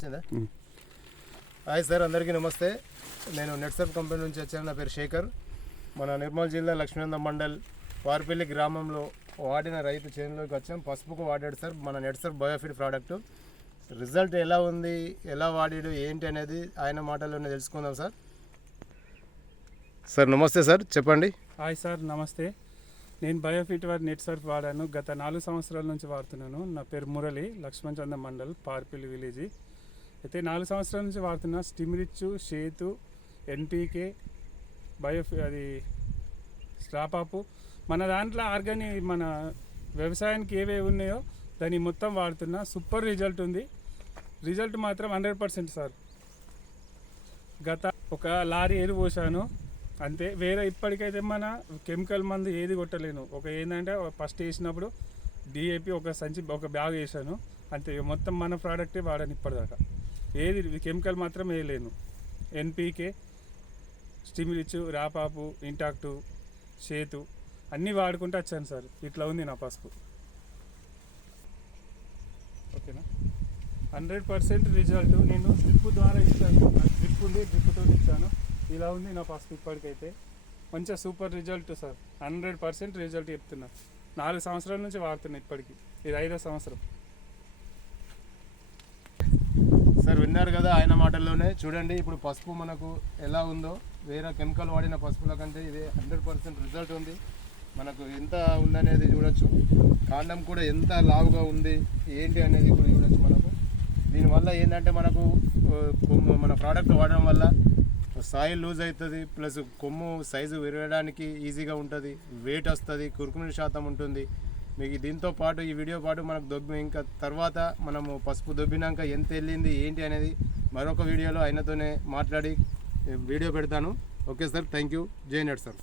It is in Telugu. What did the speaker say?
హాయ్ సార్, అందరికీ నమస్తే. నేను నెట్సర్ఫ్ కంపెనీ నుంచి వచ్చాను. నా పేరు శేఖర్. మన నిర్మల్ జిల్లా లక్ష్మీనంద మండల్ వారిపల్లి గ్రామంలో వాడిన రైతు చేనులోకి వచ్చాం. పసుపుకు వాడాడు సార్ మన నెట్సర్ఫ్ బయోఫిట్ ప్రోడక్ట్. రిజల్ట్ ఎలా ఉంది, ఎలా వాడాడు, ఏంటి అనేది ఆయన మాటల్లోనే తెలుసుకుందాం సార్. సార్ నమస్తే సార్, చెప్పండి. హాయ్ సార్, నమస్తే. నేను బయోఫిట్ వారి నెట్సర్ఫ్ వాడాను. గత 4 సంవత్సరాల నుంచి వాడుతున్నాను. నా పేరు మురళి, లక్ష్మణచంద మండల్, పార్పిల్లి విలేజ్. అయితే 4 సంవత్సరాల నుంచి వాడుతున్నా. స్టిమ్రిచ్, షేతు, ఎన్పీకే, అది స్ట్రాపాపు, మన దాంట్లో ఆర్గానిక్, మన వ్యవసాయానికి ఏవేవి ఉన్నాయో దాన్ని మొత్తం వాడుతున్నా. సూపర్ రిజల్ట్ ఉంది. రిజల్ట్ మాత్రం 100% సార్. గత ఒక లారీ ఎరువు పోసాను అంతే. వేరే ఇప్పటికైతే మన కెమికల్ మందు ఏది కొట్టలేను. ఏంటంటే ఫస్ట్ వేసినప్పుడు డిఏపి ఒక బ్యాగ్ వేసాను అంతే. మొత్తం మన ప్రోడక్టే వాడాను ఇప్పటిదాకా. ఏది కెమికల్ మాత్రం వేయలేను. ఎన్పీకే, స్టిమ్రిచ్, రాపాపు, ఇంటాక్టు, షేతు అన్నీ వాడుకుంటూ వచ్చాను సార్. ఇట్లా ఉంది నా పసుపు. ఓకేనా, 100% రిజల్ట్. నేను డ్రిప్ ద్వారా ఇచ్చాను. డ్రిప్ ఉంది, డ్రిప్తో ఇచ్చాను. ఇలా ఉంది నా పసుపు ఇప్పటికైతే. మంచిగా సూపర్ రిజల్ట్ సార్. 100% రిజల్ట్ చెప్తున్నా. 4 సంవత్సరాల నుంచి వాడుతున్నా. ఇప్పటికి ఇది 5వ సంవత్సరం సార్. విన్నారు కదా ఆయన మాటల్లోనే. చూడండి ఇప్పుడు పసుపు మనకు ఎలా ఉందో. వేరే కెమికల్ వాడిన పసుపుల కంటే ఇది 100% రిజల్ట్ ఉంది. మనకు ఎంత ఉందనేది చూడొచ్చు. కాండం కూడా ఎంత లావుగా ఉంది ఏంటి అనేది కూడా చూడొచ్చు. మనకు దీనివల్ల ఏంటంటే మనకు మన ప్రోడక్ట్ వాడడం వల్ల సాయిల్ లూజ్ అవుతుంది, ప్లస్ కొమ్ము సైజు విరగడానికి ఈజీగా ఉంటుంది, వెయిట్ వస్తుంది, కురుకుని శాతం ఉంటుంది. మీకు దీంతో పాటు ఈ వీడియో పాటు మనకు ఇంకా తర్వాత మనము పసుపు దొబ్బినాక ఎంత వెళ్ళింది ఏంటి అనేది మరొక వీడియోలో ఆయనతోనే మాట్లాడి వీడియో పెడతాను. Okay sir, thank you. జై నెట్సర్ఫ్.